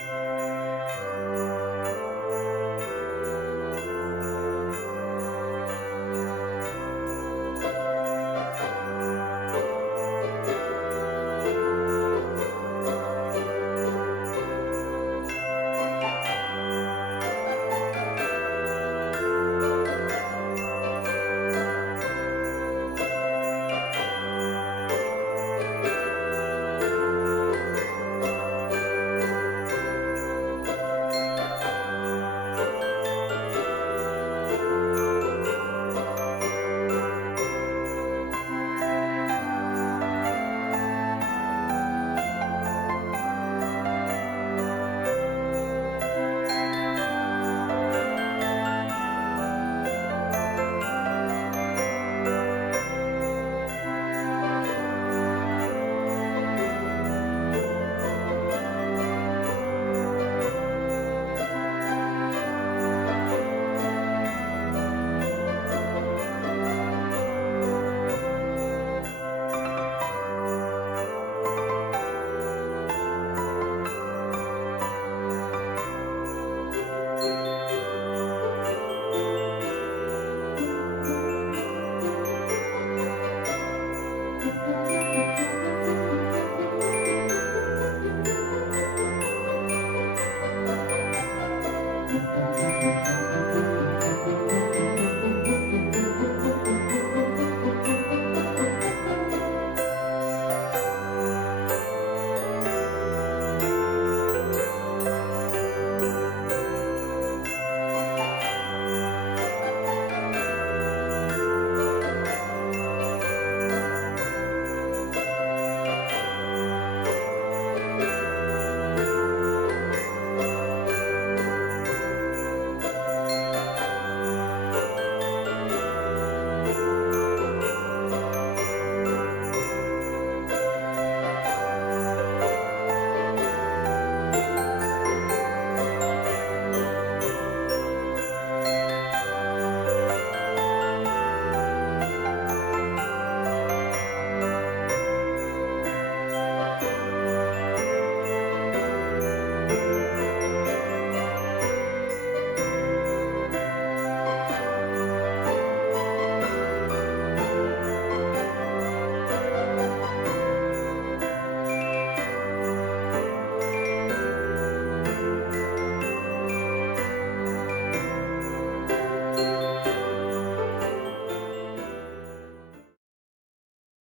Música Música